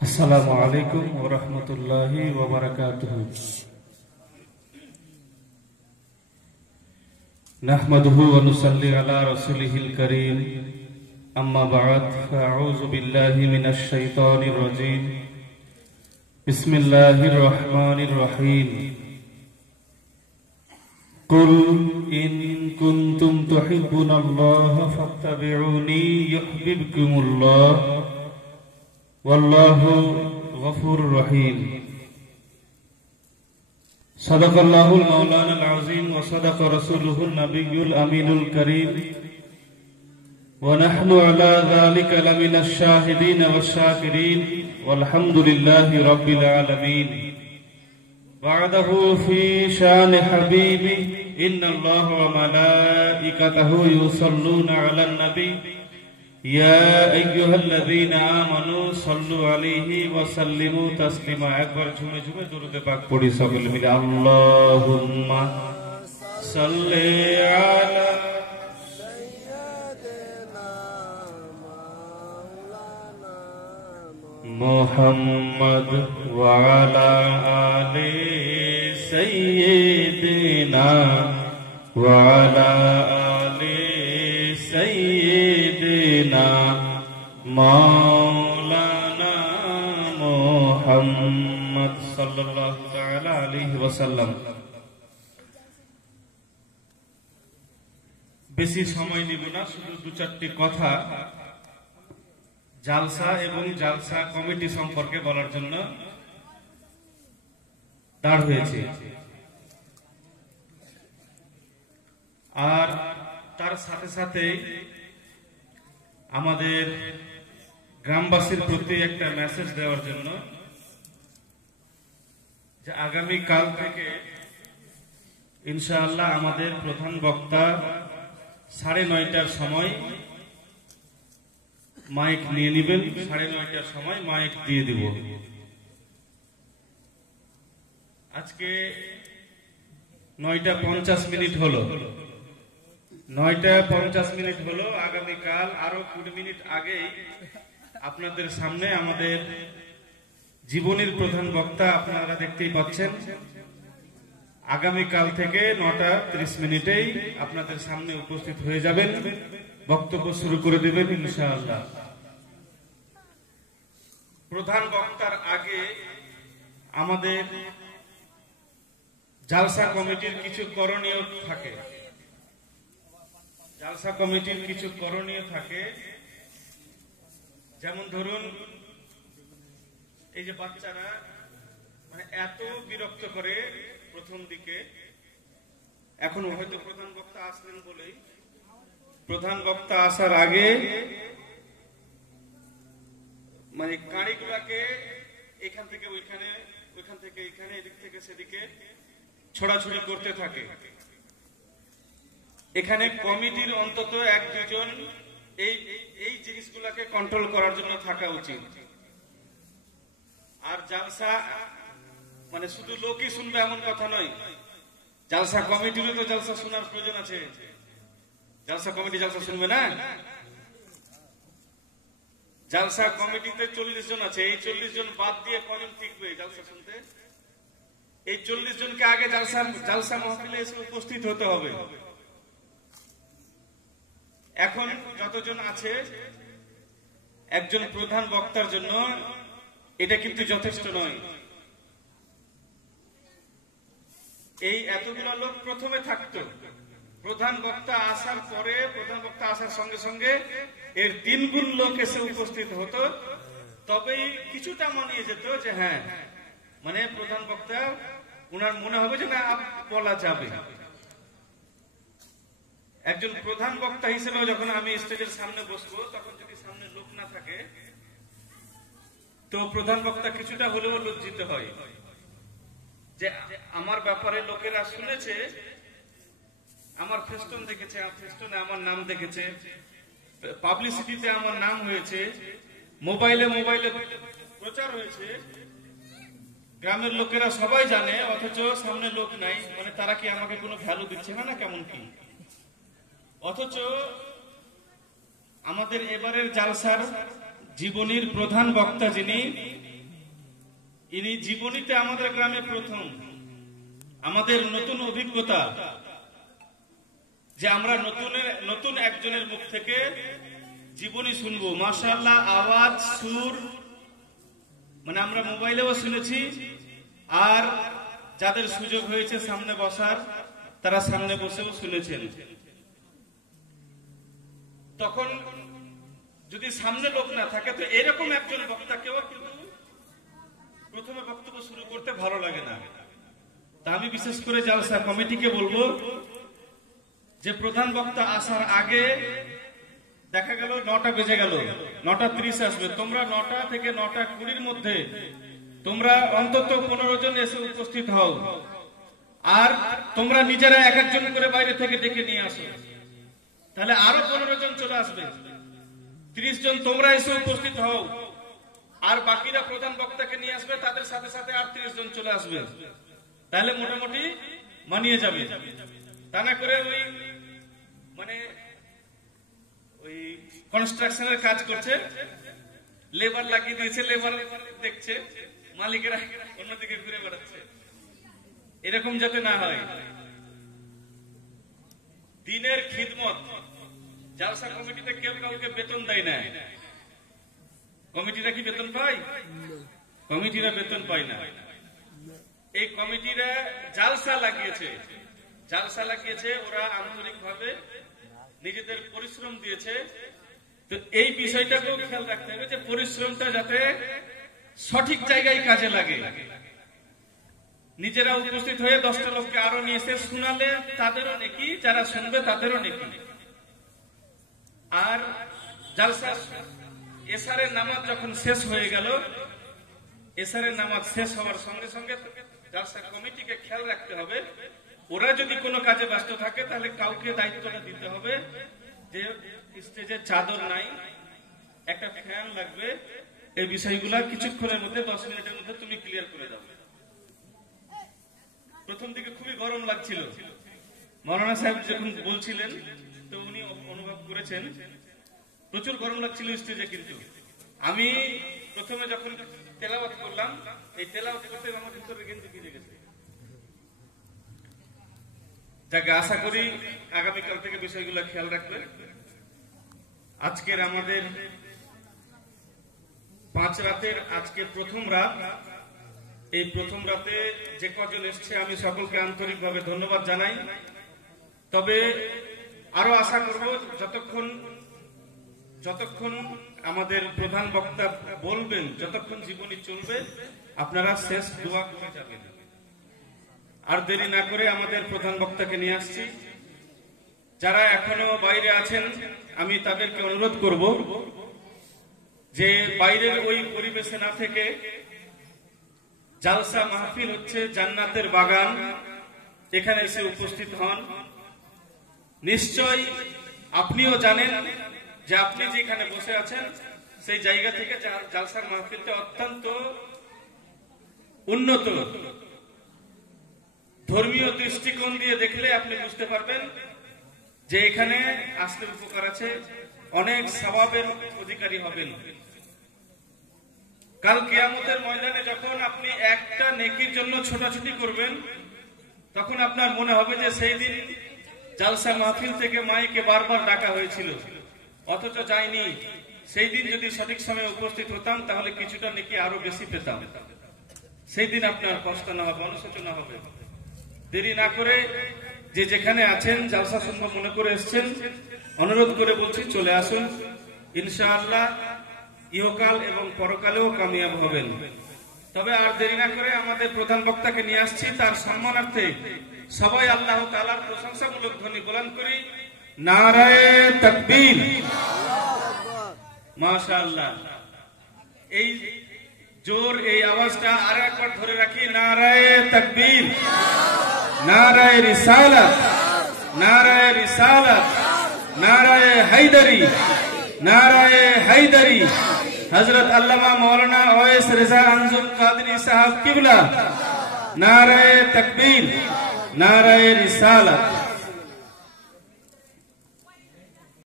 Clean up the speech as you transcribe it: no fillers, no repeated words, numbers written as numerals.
আসসালামু আলাইকুম ওয়া রাহমাতুল্লাহি ওয়া বারাকাতুহু। নাহমাদুহু ওয়া নুসাল্লি আলা রাসূলিহিল কারীম। আম্মা বা'দ, ফাআউযু বিল্লাহি মিনাশ শাইতানির রাজীম। বিসমিল্লাহির রহমানির রহিম। কুল ইন কুনতুম তুহিব্বুনাল্লাহা ফাত্তাবিউনি ইউহিব্বুকুমুল্লাহ ওয়াল্লাহু গফুরুর রহিম। সাদাকাল্লাহুল মাওলানাল আযীম ওয়া সাদাকা রাসূলুহুন নাবিয়্যুল আমিনুল কারীম ওয়া নাহনু আলা যালিকা লামিনাশ শাহিদিন ওয়াশ শাকিরিন ওয়ালহামদুলিল্লাহি রাব্বিল আলামিন। বা'দাহু ফি শানি হাবিবি ইন্নাল্লাহা ওয়া মালাইকাতাহু ইউসাল্লুনা আলান নবী ইয়া আইয়ুহাল্লাযীনা আমানু সাল্লু আলাইহি ওয়া সাল্লিমু তাসলিমা। একবার ঝুমে ঝুমে দরুদ পাক পড়ি সকলে মিলে। আল্লাহুম্মা সাল্লি আলা সাইয়্যিদিনা মাওলানা মুহাম্মদ ওয়া আলা আলি সাইয়্যিদিনা ওয়া আলা আলি সাইয়্যিদিনা মাওলানা মুহাম্মদ সাল্লাল্লাহু তাআলা আলাইহি ওয়াসাল্লাম। বেশি সময় নিব না, শুধু দু চারটি কথা জালসা এবং জালসা কমিটি সম্পর্কে বলার জন্য দাঁড় হয়েছে। আর তার সাথে সাথে আমাদের গ্রামবাসীর প্রতি একটা মেসেজ দেওয়ার জন্য যে আগামী কাল থেকে ইনশাআল্লাহ আমাদের প্রধান বক্তা 9:30টার সময় মাইক নিয়ে নেবেন। 9:30টার সময় মাইক দিয়ে দিব। আজকে 9:50 হলো। 9:50 হলো। আগামীকাল আরো 20 মিনিট আগে আপনাদের সামনে আমাদের জীবনের প্রধান বক্তা আপনারা দেখতেই পাচ্ছেন। আগামীকাল থেকে 9:30 আপনাদের সামনে উপস্থিত হয়ে যাবেন, বক্তব্য শুরু করে দেবেন ইনশাআল্লাহ। প্রধান বক্তার আগে আমাদের জালসা কমিটির কিছু করণীয় থাকে। জালসা কমিটির কিছু করণীয় থাকে, যেমন ধরুন এই যে বাচ্চারা মানে এত বিরক্ত করে প্রথম দিকে, এখন হয়তো প্রধান বক্তা আসলেন বলেই প্রধান বক্তা আসার আগে মানে কাঁড়িগুলাকে এখান থেকে ওইখানে, ওইখান থেকে এখানে, এদিক থেকে সেদিকে ছোড়াছুড়ি করতে থাকে। এখানে কমিটির অন্তত 1-2 জন এই জিনিসগুলোকে কন্ট্রোল করার জন্য থাকা উচিত। আর জালসা মানে শুধু লোকই শুনবে এমন কথা নয়, জালসা কমিটিরও তো জালসা শোনার প্রয়োজন আছে। জালসা কমিটি জালসা শুনবে না? জালসা কমিটিতে 40 জন আছে, এই 40 জন বাদ দিয়ে কজন টিকবে জালসা শুনতে? এই 40 জনকে আগে জালসা মাহফিলে এসে উপস্থিত হতে হবে। এখন যতজন আছে একজন প্রধান বক্তার জন্য এটা কিন্তু যথেষ্ট নয়। এই এতগুলো লোক প্রথমে থাকতো, প্রধান বক্তা আসার পরে, প্রধান বক্তা আসার সঙ্গে সঙ্গে এর 3 গুণ লোক এসে উপস্থিত হতো, তবেই কিছুটা মানিয়ে যেত যে হ্যাঁ মানে প্রধান বক্তা উনার মনে হবে যে না বলা যাবে। একজন প্রধান বক্তা হিসেবে যখন আমি স্টেজের সামনে বসবো, তখন যদি সামনে লোক না থাকে তো প্রধান বক্তা কিছুটা হলেও লজ্জিত হয় যে আমার ব্যাপারে লোকেরা শুনেছে, আমার ফেস্টুন দেখেছে, ফেস্টুনে আমার নাম দেখেছে, পাবলিসিটিতে আমার নাম হয়েছে, মোবাইলে প্রচার হয়েছে, গ্রামের লোকেরা সবাই জানে, অথচ সামনে লোক নাই, মানে তারা কি আমাকে কোনো ভ্যালু দিচ্ছে না, কেমন কি? অথচ আমাদের এবারের জালসার জীবনীর প্রধান বক্তা যিনি ইনি জীবনীতে আমাদের গ্রামে প্রথম, আমাদের নতুন অভিজ্ঞতা যে আমরা নতুন একজনের মুখ থেকে জীবনী শুনবো। মাশাআল্লাহ, আওয়াজ, সুর, মানে আমরা মোবাইলেও শুনেছি, আর যাদের সুযোগ হয়েছে সামনে বসার তারা সামনে বসেও শুনেছেন। তখন যদি সামনে লোক না থাকে তো এরকম একজন বক্তাকেও কিন্তু প্রথমে বক্তব্য শুরু করতে ভালো লাগে না। তা আমি বিশেষ করে জালসা কমিটিকে বলবো যে প্রধান বক্তা আসার আগে দেখা গেল 9টা বেজে গেল, 9:30 আসবে, তোমরা 9টা থেকে 9:20 মধ্যে তোমরা অন্তত 15 জন এসে উপস্থিত হও। আর তোমরা নিজেরা এক একজন করে বাইরে থেকে ডেকে নিয়ে আসো, তাহলে আরো 15 জন চলে আসবে। 30 জন তোমরা এসে উপস্থিত হও, আর বাকিরা প্রধান বক্তাকে নিয়ে আসবে, তাদের সাথে সাথে আর 30 জন চলে আসবে, তাহলে মোটামুটি মানিয়ে যাবে। তা না করে ওই কনস্ট্রাকশনের কাজ করছে, লেবার লাগিয়ে দিয়েছে, লেবার দেখছে, মালিকেরা অন্যদিকে ঘুরে বেড়াচ্ছে, এরকম যাতে না হয়। দিনের খিদমত, জালসা কমিটিতে কেউ কাউকে বেতন দেয় না। কমিটিরা কি বেতন পায়? কমিটিরা বেতন পায় না। এই কমিটিরা জালসা লাগিয়েছে, ওরা আন্তরিক ভাবে নিজেদের পরিশ্রম দিয়েছে। তো এই বিষয়টাকেও খেয়াল রাখতে হবে যে পরিশ্রমটা যাতে সঠিক জায়গায় কাজে লাগে। নিজেরা উপস্থিত হয়ে 10টা লোককে আরো নিয়ে এসে শোনালে তাদেরও নেকি, যারা শুনবে তাদেরও নেকি। আর জালসা এশারের নামাজ যখন শেষ হয়ে গেল, এশারের নামাজ শেষ হওয়ার সঙ্গে সঙ্গে জালসা কমিটিকে খেয়াল রাখতে হবে, ওরা যদি কোনো কাজে ব্যস্ত থাকে তাহলে কাউকে দায়িত্বটা দিতে হবে যে স্টেজে চাদর নাই, একটা ফ্যান লাগবে, এই বিষয়গুলা কিছুক্ষণের মধ্যে 10 মিনিটের মধ্যে তুমি ক্লিয়ার করে দাও। প্রথম দিকে খুবই গরম লাগছিল, মৌলানা সাহেব যখন বলছিলেন তো উনি অনুভব করেছেন প্রচুর গরম লাগছিল স্টেজে। কিন্তু আমি প্রথমে যখন তেলাওয়াত করলাম, এই তেলাওয়াত করতে আমার ভিতরে কিন্তু ভিজে গেছে। যাকে আশা করি আগামীকাল থেকে বিষয়গুলো খেয়াল রাখবে। আজকের আমাদের 5 রাতের আজকে প্রথম রাত, এই প্রথম রাতে যে কজন এসছে আমি সকলকে আন্তরিকভাবে ধন্যবাদ জানাই। তবে আরো আশা করব যতক্ষণ আমাদের প্রধান বক্তা বলবেন, যতক্ষণ জীবনী চলবে, আপনারা শেষ দোয়া করে যাবেন। আর দেরি না করে আমাদের প্রধান বক্তাকে নিয়ে আসছি। যারা এখনো বাইরে আছেন আমি তাদেরকে অনুরোধ করব যে বাইরের ওই পরিবেশে না থেকে, জালসা মাহফিল হচ্ছে জান্নাতের বাগান, এখানে এসে উপস্থিত হন। নিশ্চয় আপনিও জানেন যে আপনি যেখানে বসে আছেন সেই জায়গা থেকে জালসার মাহফিলটা অত্যন্ত উন্নত। ধর্মীয় দৃষ্টিকোণ দিয়ে দেখলে আপনি বুঝতে পারবেন যে এখানে আসলে উপকার আছে, অনেক সওয়াবের অধিকারী হবেন। কাল কিয়ামতের ময়দানে যখন আপনি একটা নেকির জন্য ছোটাছুটি করবেন, তখন আপনার মনে হবে যে সেই দিন জালসা মাহফিল থেকে মাইকে বারবার ডাকা হয়েছিল, অথচ যায়নি। সেই দিন যদি সঠিক সময়ে উপস্থিত হতাম তাহলে কিছুটা নেকি আরো বেশি পেতাম। সেই দিন আপনার কষ্ট না হবে, অনুশোচনা হবে। দেরি না করে যে যেখানে আছেন, জালসা সম্ভব মনে করে এসছেন, অনুরোধ করে বলছি চলে আসুন। ইনশাআল্লাহ ইহকাল এবং পরকালেও কামিয়াব হবেন। তবে আর দেরি না করে আমাদের প্রধান বক্তাকে নিয়ে আসছি, তার সম্মানার্থে সবাই আল্লাহ তাআলার প্রশংসামূলক ধ্বনি বুলন্দ করি। নারায়ে তাকবীর, মাশাআল্লাহ। এই জোর, এই আওয়াজটা আর একবার ধরে রাখি। নারায়ে তাকবীর, নারায়ে রিসালাত, নারায়ে রিসালাত, নারায়ে হায়দারি, নারায়ে হায়দারি। হযরত আল্লামা মাওলানা ওয়াইস রেজা আনজুম কাদরি সাহেব কিবলা। নারায়ে তাকবীর, নারায়ে রিসালাত।